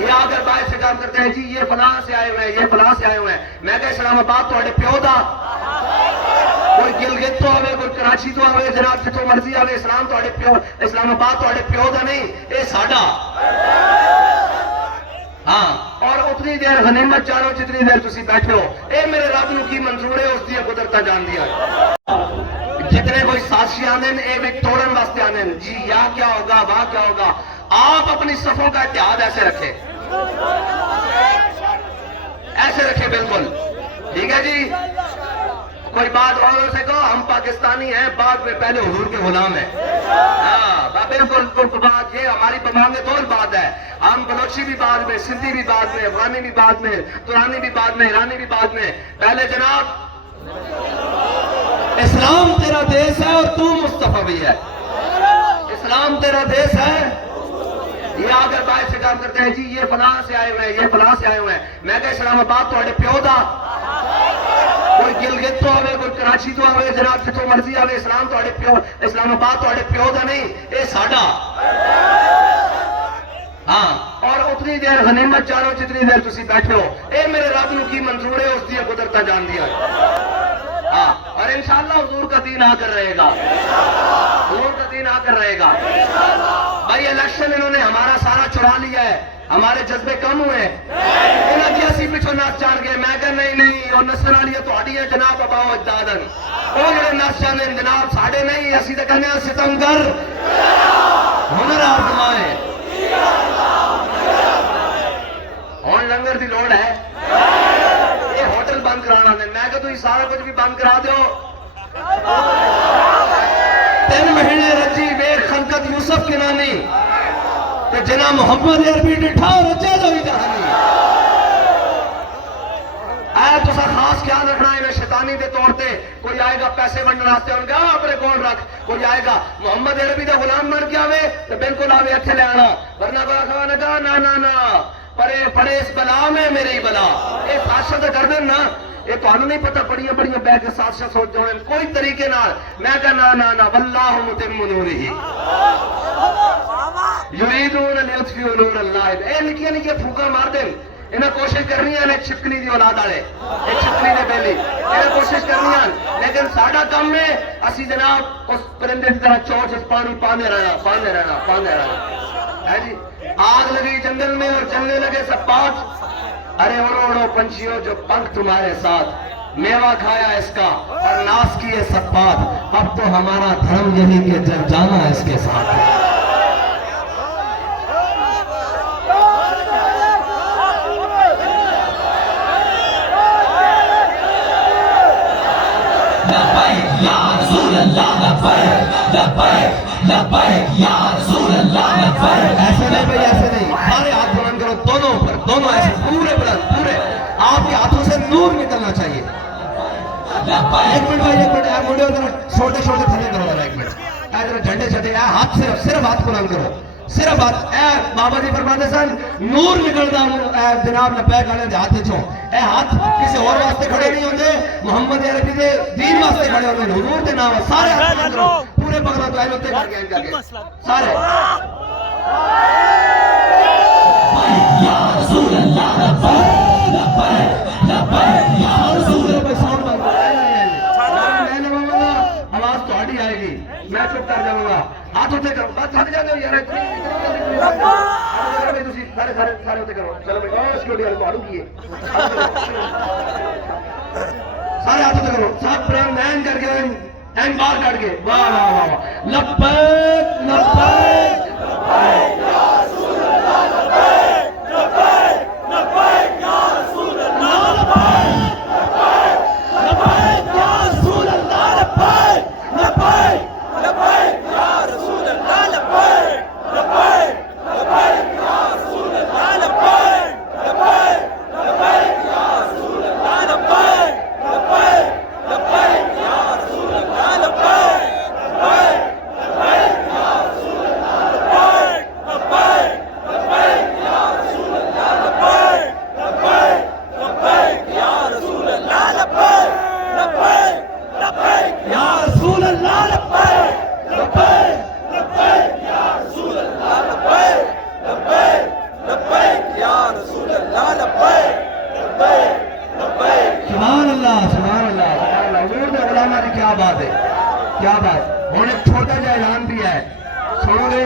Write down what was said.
یہ آگر باہر سے کام کرتے ہیں جی یہ فلاں سے آئے ہوئے ہیں یہ فلاں سے آئے ہوئے ہیں. میں کہ اسلام آباد تواڈے پیو دا کوئی گلگت تو آوے کوئی کراچی تو آوے جناب جتوں مرضی آوے اسلام تواڈے پیو اسلام آباد تواڈے پیو دا نہیں اے ساڈا. ہاں اور اتنی دیر غنیمت جانو جتنی دیر تسی بیٹھے ہو. اے میرے رب نو کی منظور ہے اس دیا قدرتاں جان دیا. جتنے کوئی سازشی آنے اے ایک توڑن واسطے آنے جی یا کیا ہوگا واہ کیا ہوگا. آپ اپنی صفوں کا اتحاد ایسے رکھے بالکل ٹھیک ہے جی. کوئی بات اور سے کہو ہم پاکستانی ہیں بعد میں پہلے حضور کے غلام ہیں. ہاں بالکل بات یہ ہماری بمانگ دور بات ہے. ہم بلوچی بھی بعد میں سندھی بھی بعد میں افغانی بھی بعد میں ترانی بھی بعد میں ایرانی بھی بعد میں. پہلے جناب اسلام تیرا دیس ہے اور تو مصطفیٰ بھی ہے. اسلام تیرا دیس ہے. یہ آگر باہر سے کام کرتے ہیں جی یہ فلاں سے آئے ہوئے ہیں یہ فلاں سے آئے ہوئے ہیں. میں کہ اسلام آباد تواڈے پیو دا کوئی گلگت تو آوے کوئی کراچی تو آوے جناب جتوں مرضی آوے اسلام تواڈے پیو اسلام آباد تواڈے پیو دا نہیں اے ساڈا. ہاں اور اتنی دیر غنیمت جانو جتنی دیر تسی بیٹھے ہو. اے میرے رب نو کی منظور ہے اس دیا قدرتاں جان دیا. ہاں اور انشاءاللہ حضور کا دین آ کر رہے گا. حضور کا دین آ کر رہے گا. بھائی الیکشن انہوں نے ہمارا سارا چرا لیا ہے. ہمارے جذبے کم ہوئے انہاں دی اسی پچھوں نس جان گئے. میں کہ نہیں اور نسل والی تہاڈی ہے جناب اباؤ اجدادن. وہ جڑے نس جانے جناب ساڈے نہیں. اسی تے کہنے ہیں ستمگر ہنر آزمائے. ہن لنگر دی لوڑ ہے. یہ ہوٹل بند کرانا دے. میں کہ تسی سارا کچھ بھی بند کرا دیو. 3 مہینے رجی ویکھ خلقت یوسف کی نانی کہ جنا محمد عربی ڈٹھا رجے دو ہی جہانی. اے تسا خاص خیال رکھنا ہے. شیطانی دے طور تے کوئی آئے گا پیسے ونڈن واسطے ان کا اپنے کول رکھ. کوئی آئے گا محمد عربی دا غلام بن کے آوے تو بالکل آوے اتھے لے آنا. ورنہ کوئی آخوا نہ کہا نا پڑے اس بلا میں میری بلا. یہ سازشاں تے کر دین نا. یہ تو نہیں پتا بڑیاں بہ کے سازشاں سوچ جاؤں کوئی طریقے نال. میں کہا نا واللہ متم نورہ یریدون لیطفئوا نور اللہ. اے نکیاں نکیاں پھوکا مار دین. انہیں کوشش کرنی ہے چھپکلی دی اولاد والے یہ چھپکلی دے بیلی انہیں کوشش کرنی ہے. لیکن ساڈا کام ہے اسی جناب اس پرندے کی طرح چوچ پانی پاندے رہنا ہے جی. آگ لگی جنگل میں اور جلنے لگے سب پانچ. ارے اڑو پنچھیوں جو پنکھ تمہارے ساتھ میوہ کھایا اس کا اور ناس کیے سب بات. اب تو ہمارا دھرم یہی کہ جب جانا ہے اس کے ساتھ. یا رسول اللہ لبیک لبیک لبیک یا رسول اللہ لبیک. ایسے نہیں بھائی ایسے نہیں. سارے ہاتھ بلند کرو دونوں پر دونوں ایسے پورے بلند پورے. آپ کے ہاتھوں سے نور نکلنا چاہیے. ایک منٹ بھائی ایک منٹ. اے مڈیو ذرا چھوٹے تھلے کرو ذرا ایک منٹ. اے ذرا جھنڈے چھٹے اے ہاتھ صرف ہاتھ بلند کرو صرف ہاتھ. اے بابا جی فرماتے سن نور نکلدا اے جناب لبیک والے دے ہاتھ چوں. اے ہاتھ کسی اور واسطے کھڑے نہیں ہوندے محمد عربی دے دین واسطے کھڑے ہوندے. حضور دے نام سارے ہاتھ بلند کرو پورے بغل تو ایلو تے کر کے سارے. یا رسول اللہ لبیک لبیک لبیک یا رسول اللہ. میں نواں آواز تہاڈی آئے گی میں چپ کر جاؤں گا. ہاتھ اٹھے کرو بس تھک جاندے ہو یار. سارے ہوتے کرو. چلو بھائی سیکورٹی والے کو کی سارے ہاتھ ہوتے کرو. سب پران مین کر کے اینڈ بار کر کے واہ واہ واہ واہ. لبیک لبیک لبیک یا رسول اللہ لبیک لبیک لبیک یا رسول اللہ لبیک لبیک یا رسول اللہ لبیک لبیک لبیک یا رسول اللہ لبیک لبیک لبیک یا رسول اللہ لبیک لبیک لبیک یا رسول اللہ لبیک لبیک لبیک یا رسول اللہ لبیک لبیک لبیک یا رسول اللہ لبیک لبیک رسول اللہ لبیک لبیک لبیک سبحان اللہ سبحان اللہ سبحان اللہ حضور دے غلاماں دی کیا بات ہے کیا بات ہن ایک چھوٹا جہا اعلان بھی ہے سنو گے